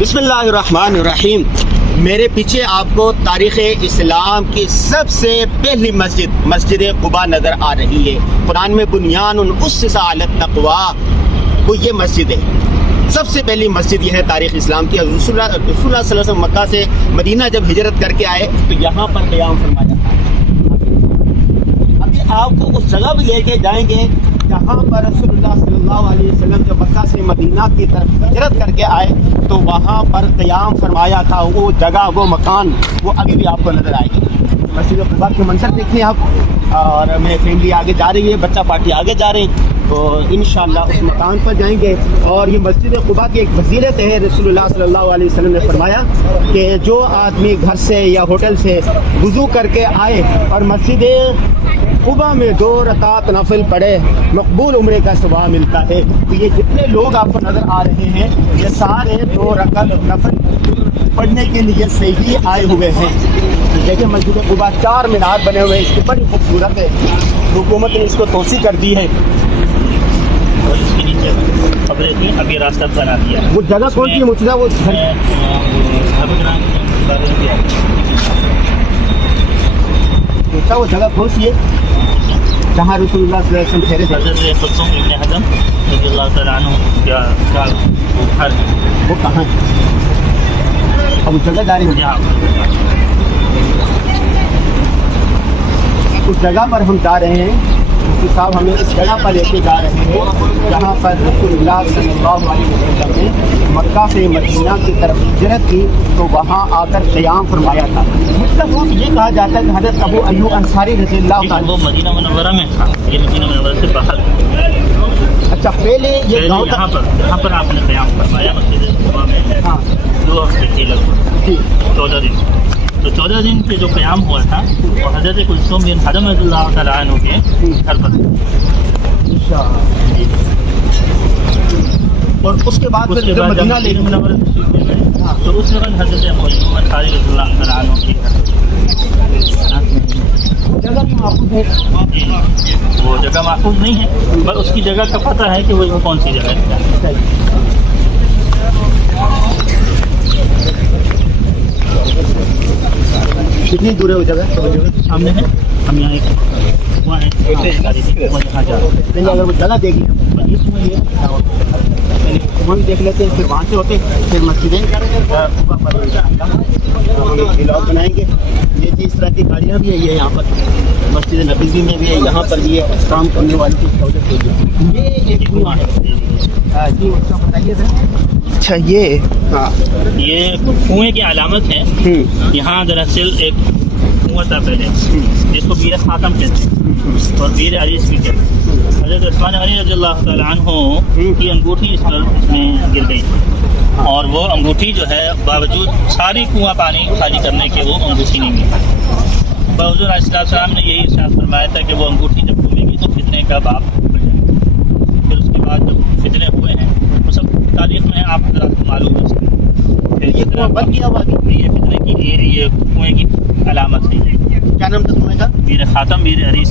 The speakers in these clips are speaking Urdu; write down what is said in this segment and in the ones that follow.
بسم اللہ الرحمن الرحیم. میرے پیچھے آپ کو تاریخ اسلام کی سب سے پہلی مسجد قباء نظر آ رہی ہے. قرآن میں بنیان اسس علی التقوی، وہ یہ مسجد ہے. سب سے پہلی مسجد یہ ہے تاریخ اسلام کی. رسول اللہ صلی اللہ علیہ وسلم مکہ سے مدینہ جب ہجرت کر کے آئے تو یہاں پر قیام فرمایا تھا. ابھی آپ کو اس جگہ بھی لے کے جائیں گے جہاں پر رسول اللہ صلی اللہ علیہ وسلم جب مکہ سے مدینہ کی طرف ہجرت کر کے آئے تو وہاں پر قیام فرمایا تھا. وہ جگہ، وہ مکان، وہ ابھی بھی آپ کو نظر آئے گی. مسجد قباء کے منظر دیکھیں آپ. اور میری فیملی آگے جا رہی ہے، بچہ پارٹی آگے جا رہے ہیں، تو انشاءاللہ اس مکان پر جائیں گے. اور یہ مسجد قباء کی ایک فضیلت ہے. رسول اللہ صلی اللہ علیہ وسلم نے فرمایا کہ جو آدمی گھر سے یا ہوٹل سے وضو کر کے آئے اور مسجد قباء میں 2 رکعت نفل پڑھے، مقبول عمرے کا ثواب ملتا ہے. تو یہ جتنے لوگ آپ کو نظر آ رہے ہیں یہ سارے 2 رکعت نفل پڑھنے کے لیے سے ہی آئے ہوئے ہیں. دیکھیں مسجد قباء 4 مینار بنے ہوئے ہیں. اس کی بڑی خوبصورت ہے. حکومت نے اس کو توسیع کر دی ہے. اور اس کے نیچے قبریں تھیں، ابھی راستہ بنا دیا. وہ جگہ کون سی مجھے وہ وہ جگہ کون سی ہے جہاں رسول اللہ صلی اللہ علیہ وسلم ٹھہرے تھے؟ حضرت کلثوم ابن حزم رضی اللہ تعالیٰ عنہ کا گھر. وہ کہاں ہے؟ اب اس جگہ جا رہی ہیں. یہاں اس جگہ پر ہم جا رہے ہیں. مفتی صاحب ہمیں اس جگہ پر لے کے جا رہے ہیں جہاں پر رسول اللہ صلی اللہ علیہ وسلم نے مکہ سے مدینہ کی طرف ہجرت کی تو وہاں آ کر قیام فرمایا تھا. مطلب یہ کہا جاتا ہے کہ حضرت ابو ایوب انصاری رضی اللہ عنہ وہ مدینہ منورہ میں تھا. یہ مدینہ منورہ سے باہر. اچھا پہلے یہ گاؤں تھا. یہاں پر آپ نے قیام فرمایا مسجد قباء میں. ہاں 2 ہفتے کے لگ بھگ ٹھیک. 14 دن. تو 14 دن کے جو قیام ہوا تھا وہ حضرت کلثوم بن حزم رضی اللہ تعالیٰ عنہ کے گھر پر. اور اس کے بعد پھر جب مدینہ لے گئے تو اس وقت حضرت ابو ایوب انصاری رضی اللہ تعالیٰ عنہ کے جگہ بھی محفوظ ہے. وہ جگہ محفوظ نہیں ہے، پر اس کی جگہ کا پتہ ہے کہ وہ کون سی جگہ ہے. کتنی دور ہے وہ جگہ؟ سامنے ہے. ہم یہاں ایک وہاں ہے وہ یہاں جا رہے ہیں. اگر وہ جگہ دیکھ لیں وہاں بھی دیکھ لیتے ہیں، پھر وہاں سے ہوتے پھر مسجدیں بلاگ بنائیں گے. یہ اس طرح کی گاڑیاں بھی ہے. یہ یہاں پر مسجد نبوی میں بھی ہے، یہاں پر بھی ہے کام کرنے والی کی سہولت کے لیے. یہ کنواں ہے جی. بتائیے سر. اچھا یہ ہاں یہ کنویں کی علامت ہے. یہاں دراصل ایک کنواں تھا پہلے جس کو بیر خاتم کہتے ہیں اور بیر عریس بھی کہتے ہیں. حضرت عثمان غنی رضی اللہ تعالیٰ عنہ کی انگوٹھی اس پر اس میں گر گئی اور وہ انگوٹھی جو ہے باوجود ساری کنواں پانی خالی کرنے کے وہ انگوٹھی نہیں ملی. حضور علیہ السلام نے یہی ارشاد فرمایا تھا کہ وہ انگوٹھی جب ڈوبے گی تو فتنے کا باپ کھل جائے گا. پھر اس کے بعد جب فتنے ہوئے ہیں وہ سب تاریخ میں آپ حضرات کو معلوم ہے. یہ کنواں بند کیا ہوا یہ فتنے کی یہ کنویں کی علامت ہے. کیا نام تھا کنویں کا؟ بیر خاتم بیر عریس.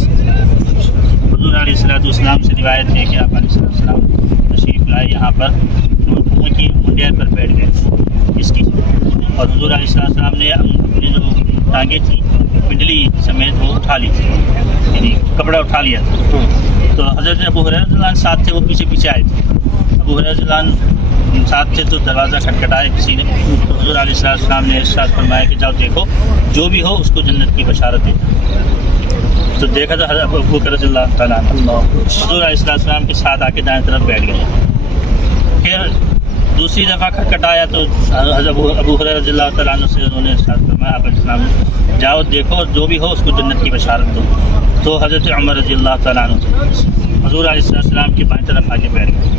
حضور علیہ السلام سے روایت ہے کہ آپ علیہ السلام تشریف لائے یہاں پر کنویں کی منڈیر پر بیٹھ گئے اس کی. اور حضور علیہ السلام نے اپنی جو ٹانگیں تھیں پنڈلی سمیت وہ اٹھا لی تھی، یعنی کپڑا اٹھا لیا تھا. تو حضرت ابو ہریرہ رضی اللہ عنہ ساتھ تھے، وہ پیچھے پیچھے آئے تھے. ابو ہریرہ رضی اللہ عنہ ساتھ تھے تو دروازہ کھٹکھٹایا کسی نے. تو حضور علیہ السلام نے ارشاد فرمایا کہ جاؤ دیکھو جو بھی ہو اس کو جنت کی بشارت دیتا. تو دیکھا تو حضرت ابو بکر رضی اللہ تعالیٰ عنہ حضور علیہ السلام کے ساتھ آ کے دائیں طرف بیٹھ گئے. پھر دوسری دفعہ کھٹکھٹایا تو حضرت ابو ہریرہ رضی اللہ تعالیٰ عنہ سے انہوں نے ارشاد فرمایا آپ علیہ السلام جاؤ دیکھو جو بھی ہو اس کو جنت کی بشارت دو. تو حضرت عمر رضی اللہ تعالیٰ عنہ حضور علیہ السلام کی بائیں طرف آ کے بیٹھ گئے.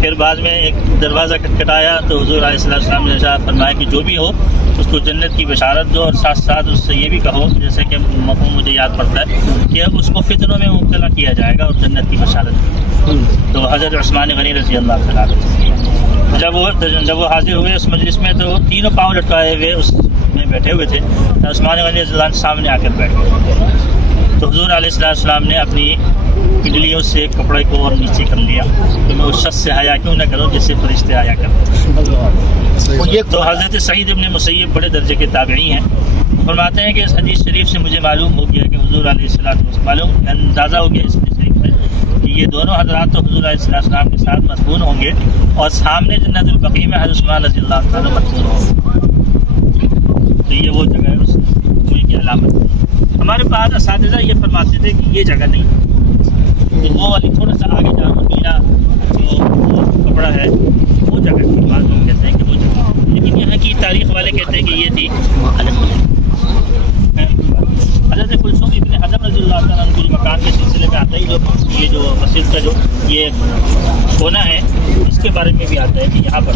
پھر بعد میں ایک دروازہ کھٹکھٹایا تو حضور علیہ السلام نے ارشاد فرمایا کہ جو بھی ہو اس کو جنت کی بشارت دو اور ساتھ ساتھ اس سے یہ بھی کہو، جیسے کہ مفہوم مجھے یاد پڑتا ہے کہ اس کو فتنوں میں مبتلا کیا جائے گا اور جنت کی بشارت دو. تو حضرت عثمان غنی رضی اللہ تعالیٰ عنہ جب وہ حاضر ہوئے اس مجلس میں تو تینوں پاؤں لٹکائے ہوئے اس میں بیٹھے ہوئے تھے. تو عثمان غنی رضی اللہ عنہ سامنے آ کر بیٹھ گئے. تو حضور علیہ السلام نے اپنی پنڈلیوں سے کپڑے کو اور نیچے کر لیا تو میں اس شخص سے حیا کیوں نہ کروں جس سے فرشتے حیا کرتے ہیں. تو حضرت سعید ابن مسیب بڑے درجے کے تابعی ہیں. فرماتے ہیں کہ اس حدیث شریف سے مجھے معلوم ہو گیا کہ حضور علیہ السلام اندازہ ہو گیا اس حدیث شریف سے کہ یہ دونوں حضرات تو حضور علیہ السلام کے ساتھ مدفون ہوں گے اور سامنے جنت البقیع میں حضرت عثمان رضی اللہ تعالیٰ مدفون ہوں گے. تو یہ وہ جگہ ہے اس کوئی کی علامت. ہمارے بعض اساتذہ یہ فرماتے تھے کہ یہ جگہ نہیں، تو وہ والی تھوڑا سا آگے جانا نیلا جو کپڑا ہے وہ جگہ تھی. بعض لوگ کہتے ہیں کہ وہ جگہ، لیکن یہاں کی تاریخ والے کہتے ہیں کہ یہ تھی. حضرت کلثوم ابن حزم رضی اللہ تعالیٰ عنہ کے مکان کے سلسلے میں آتا ہے یہ جو مسجد کا جو یہ کونا ہے اس کے بارے میں بھی آتا ہے کہ یہاں پر